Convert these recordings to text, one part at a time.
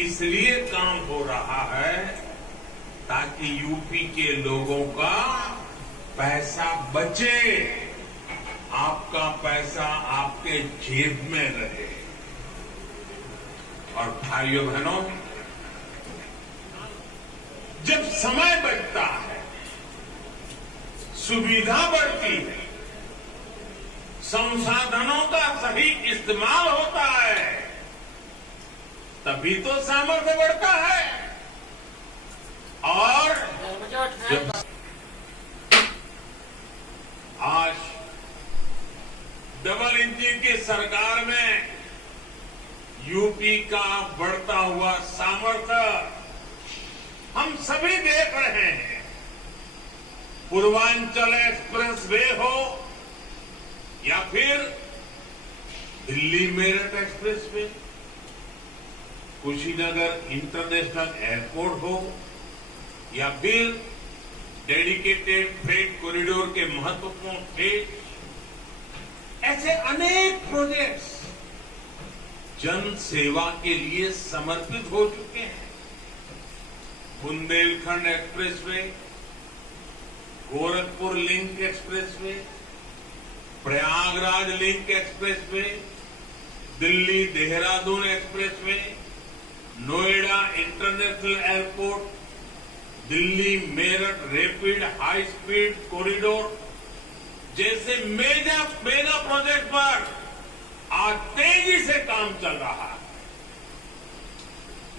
इसलिए काम हो रहा है ताकि यूपी के लोगों का पैसा बचे, आपका पैसा आपके जेब में रहे। और भाइयों बहनों, जब समय बचता है, सुविधा बढ़ती है, संसाधनों का सही इस्तेमाल होता है, तभी तो सामर्थ्य बढ़ता है। और जब आज डबल इंजन की सरकार में यूपी का बढ़ता हुआ सामर्थ्य हम सभी देख रहे हैं। पूर्वांचल एक्सप्रेस वे हो या फिर Delhi Meerut express way, Kushinagar international airport हो या फिर डेडिकेटेड फ्रेट कॉरिडोर के महत्वपूर्ण फेज, ऐसे अनेक प्रोजेक्ट्स जन सेवा के लिए समर्पित हो चुके हैं। Bundelkhand expressway, Gorakhpur link expressway, Prayagraj link expressway, Delhi Dehradun expressway, Noida international airport, Delhi Meerut rapid high speed corridor जैसे मेगा प्रोजेक्ट पर आज तेजी से काम चल रहा है।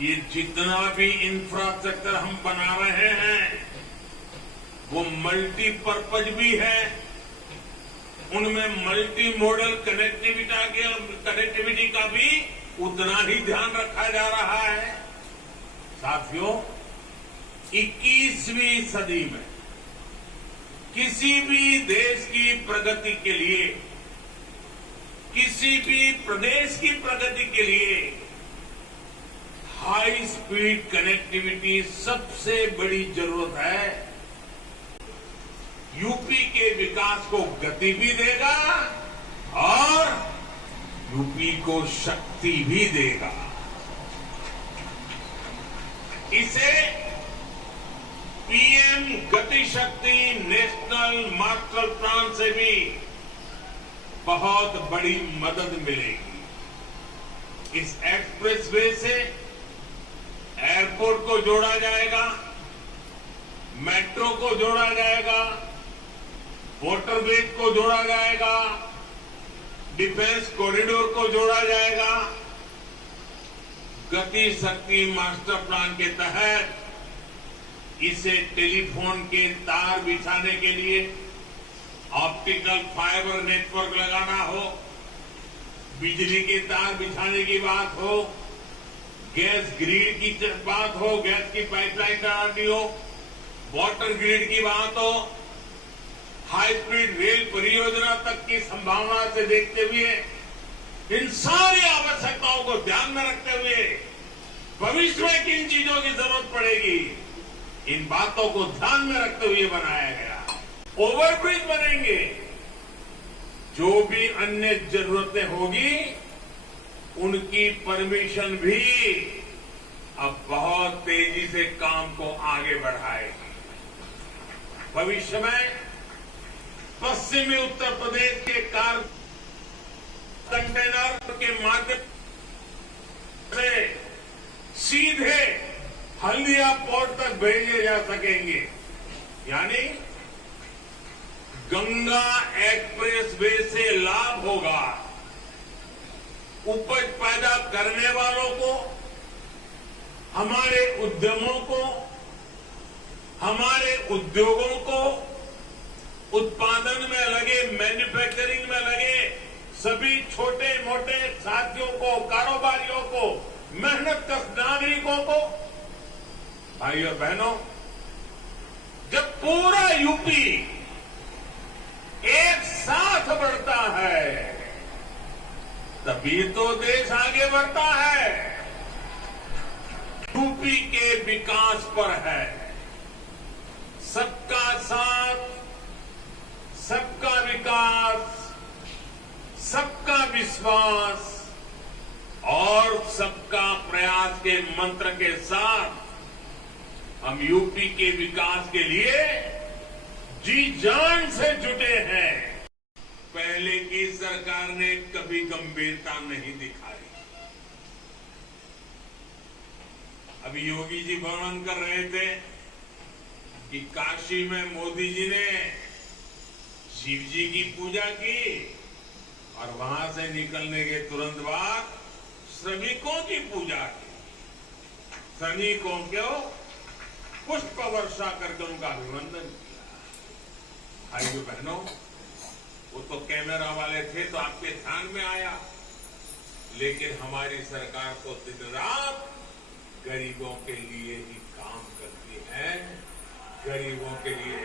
ये जितना भी इंफ्रास्ट्रक्चर हम बना रहे हैं वो मल्टीपर्पज भी है, उनमें मल्टी मॉडल कनेक्टिविटी का भी उतना ही ध्यान रखा जा रहा है। साथियों, 21वीं सदी में किसी भी देश की प्रगति के लिए, किसी भी प्रदेश की प्रगति के लिए हाई स्पीड कनेक्टिविटी सबसे बड़ी जरूरत है। यूपी के विकास को गति भी देगा और यूपी को शक्ति भी देगा। इसे पीएम गति शक्ति नेशनल मास्टर प्लान से भी बहुत बड़ी मदद मिलेगी। इस एक्सप्रेसवे से एयरपोर्ट को जोड़ा जाएगा, मेट्रो को जोड़ा जाएगा, वाटरवेज को जोड़ा जाएगा, डिफेंस कॉरिडोर को जोड़ा जाएगा। गति शक्ति मास्टर प्लान के तहत इसे टेलीफोन के तार बिछाने के लिए ऑप्टिकल फाइबर नेटवर्क लगाना हो, बिजली के तार बिछाने की बात हो, गैस ग्रिड की बात हो, गैस की पाइपलाइन डालनी हो, वाटर ग्रिड की बात हो, हाई स्पीड रेल परियोजना तक की संभावना से देखते हुए, इन सारी आवश्यकताओं को ध्यान में रखते हुए भविष्य में किन चीजों की जरूरत पड़ेगी, इन बातों को ध्यान में रखते हुए बनाया गया। ओवरब्रिज बनेंगे, जो भी अन्य जरूरतें होगी उनकी परमिशन भी अब बहुत तेजी से काम को आगे बढ़ाएगी। भविष्य में पश्चिमी उत्तर प्रदेश के कार कंटेनर के माध्यम से सीधे हल्दिया पोर्ट तक भेजे जा सकेंगे, यानी गंगा एक्सप्रेस वे से लाभ होगा। उपज पैदा करने वालों को, हमारे उद्यमों को, हमारे उद्योगों को, उत्पादन में लगे, मैन्युफैक्चरिंग में लगे सभी छोटे मोटे साथियों को, कारोबारियों को, मेहनतकश नागरिकों को। भाइयों बहनों, जब पूरा यूपी एक साथ बढ़ता है तभी तो देश आगे बढ़ता है। यूपी के विकास पर है सबका साथ, सबका विकास, सबका विश्वास और सबका प्रयास के मंत्र के साथ हम यूपी के विकास के लिए जी जान से जुटे हैं। पहले की सरकार ने कभी गंभीरता नहीं दिखाई। अभी योगी जी वर्णन कर रहे थे कि काशी में मोदी जी ने शिव जी की पूजा की और वहां से निकलने के तुरंत बाद श्रमिकों की पूजा की। श्रमिकों को पुष्प वर्षा करके उनका अभिनंदन किया। भाइयों बहनों, वो तो कैमरा वाले थे तो आपके ध्यान में आया, लेकिन हमारी सरकार तो दिन रात गरीबों के लिए ही काम करती है, गरीबों के लिए